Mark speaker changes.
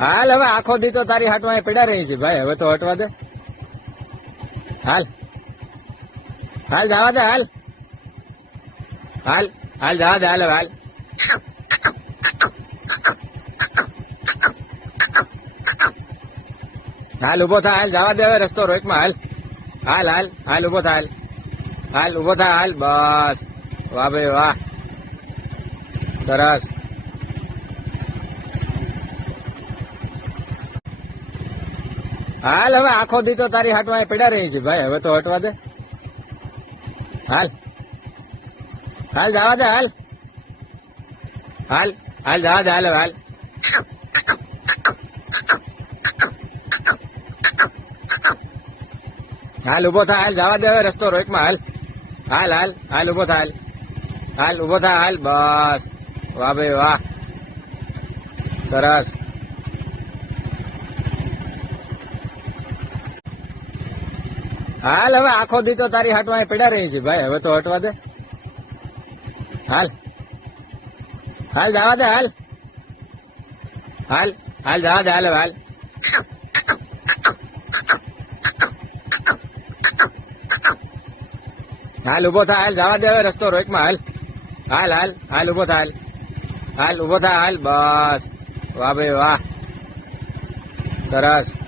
Speaker 1: હાલ, હવે આખો દી તો તારી હાટવા પડ્યા રહી છે. ભાઈ, હવે તો હટવા દે. હાલ. હાલ, જવા દે, હાલ. હાલ હાલ, જવા દે, હાલ હાલ. હાલ ઊભો થા, હાલ, જવા દે, હવે રસ્તો રોકમાં, હાલ. હાલ હાલ હાલ ઊભો થા, હાલ. હાલ ઊભો થા, હાલ, બસ. વાહ, ભાઈ, વાહ. સરસ. હાલ, હવે આખો દી તો તારી હાટવા પડ્યા રહી છે. ભાઈ, હવે તો હટવા દે. હાલ. હાલ, જવા દે, હાલ. હાલ હાલ, જવા દે, હાલ હાલ. હાલ ઊભો થા, હાલ, જવા દે રસ્તો રોકમાં, હાલ. હાલ હાલ હાલ ઊભો થા, હાલ. હાલ ઊભો થા, હાલ, બસ. વાહ, ભાઈ, વાહ. સરસ. હાલ, હવે આખો દી તો તારી હાટવા પડ્યા રહી છે. ભાઈ, હવે તો હટવા દે. હાલ. હાલ, જવા દે, હાલ. હાલ હાલ, જવા દે, હાલ હાલ. હાલ ઊભો થા, હાલ, જવા દે, હવે, રસ્તો રોકમાં, હાલ. હાલ હાલ હાલ ઊભો થા, હાલ. હાલ ઊભો થા, હાલ, બસ. વાહ, ભાઈ, વાહ. સરસ.